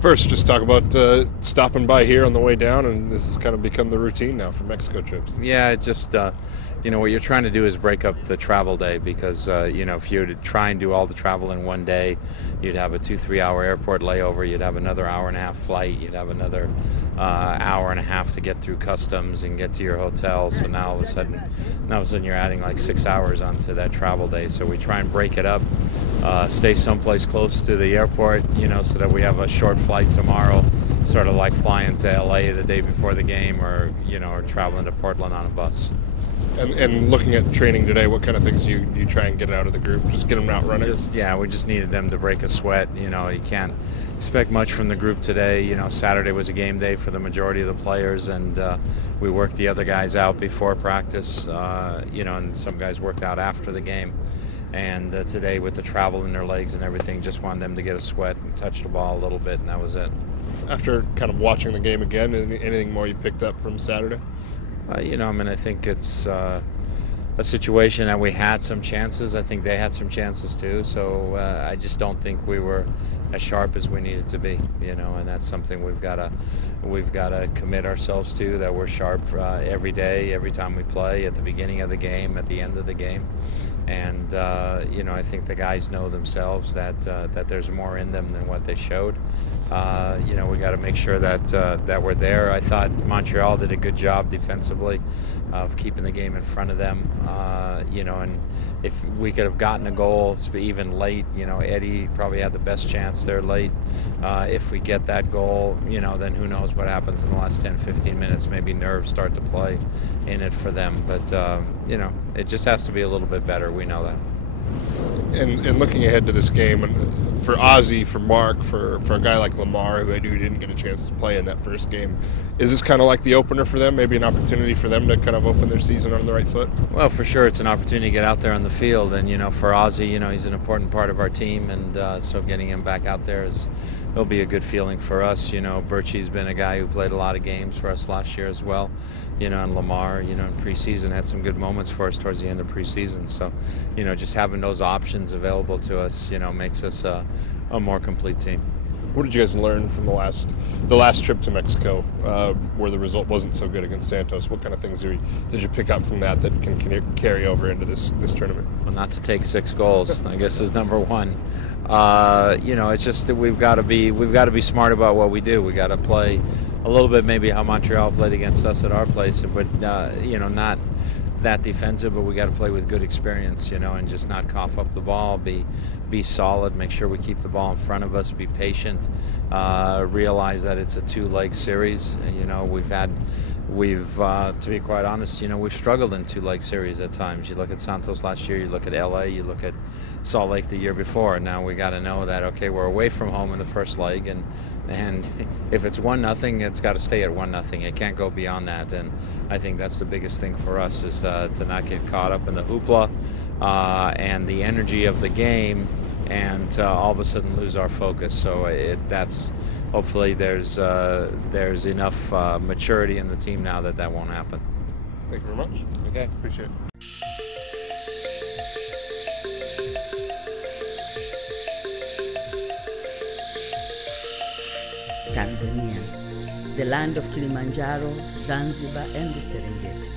First, just talk about stopping by here on the way down, and this has kind of become the routine now for Mexico trips. Yeah, it's just, what you're trying to do is break up the travel day because, if you were to try and do all the travel in one day, you'd have a 2-3 hour airport layover, you'd have another hour and a half flight, you'd have another hour and a half to get through customs and get to your hotel. So now all of a sudden you're adding like 6 hours onto that travel day. So we try and break it up, stay someplace close to the airport, so that we have a short flight tomorrow, sort of like flying to LA the day before the game, or traveling to Portland on a bus. And looking at training today, what kind of things you try and get out of the group? Just get them out running? We just needed them to break a sweat. You can't expect much from the group today. Saturday was a game day for the majority of the players, and we worked the other guys out before practice, and some guys worked out after the game. And today, with the travel in their legs and everything, just wanted them to get a sweat and touch the ball a little bit, and that was it. After kind of watching the game again, anything more you picked up from Saturday? I think it's a situation that we had some chances. I think they had some chances too. So I just don't think we were as sharp as we needed to be. And that's something we've got to commit ourselves to. That we're sharp every day, every time we play, at the beginning of the game, at the end of the game. And I think the guys know themselves that there's more in them than what they showed. We got to make sure that we're there. I thought Montreal did a good job defensively of keeping the game in front of them. And if we could have gotten a goal, even late, Eddie probably had the best chance there late. If we get that goal, then who knows what happens in the last 10-15 minutes. Maybe nerves start to play in it for them. But, it just has to be a little bit better. We know that. And looking ahead to this game, and for Ozzy, for Mark, for a guy like Lamar, who I knew didn't get a chance to play in that first game, is this kind of like the opener for them? Maybe an opportunity for them to kind of open their season on the right foot? Well, for sure, it's an opportunity to get out there on the field, and for Ozzy, he's an important part of our team, and so getting him back out there it'll be a good feeling for us. Birchie's been a guy who played a lot of games for us last year as well. And Lamar, in preseason had some good moments for us towards the end of preseason. So, just having those options available to us, makes us a more complete team. What did you guys learn from the last trip to Mexico, where the result wasn't so good against Santos? What kind of things did you pick up from that can carry over into this tournament? Well, not to take 6 goals, I guess, is number one. It's just that we've got to be smart about what we do. We got to play a little bit maybe how Montreal played against us at our place, but not that defensive, but we got to play with good experience, and just not cough up the ball, be solid, make sure we keep the ball in front of us, be patient, realize that it's a 2-leg series. We've to be quite honest, we've struggled in 2-leg series at times. You look at Santos last year, you look at LA, you look at Salt Lake the year before, and now we got to know that, okay, we're away from home in the first leg, and if it's 1-0, it's got to stay at 1-0. It can't go beyond that, and I think that's the biggest thing for us, is to not get caught up in the hoopla and the energy of the game, and all of a sudden lose our focus. So that's hopefully there's enough maturity in the team now that won't happen. Thank you very much. Okay, appreciate it. Tanzania, the land of Kilimanjaro, Zanzibar, and the Serengeti.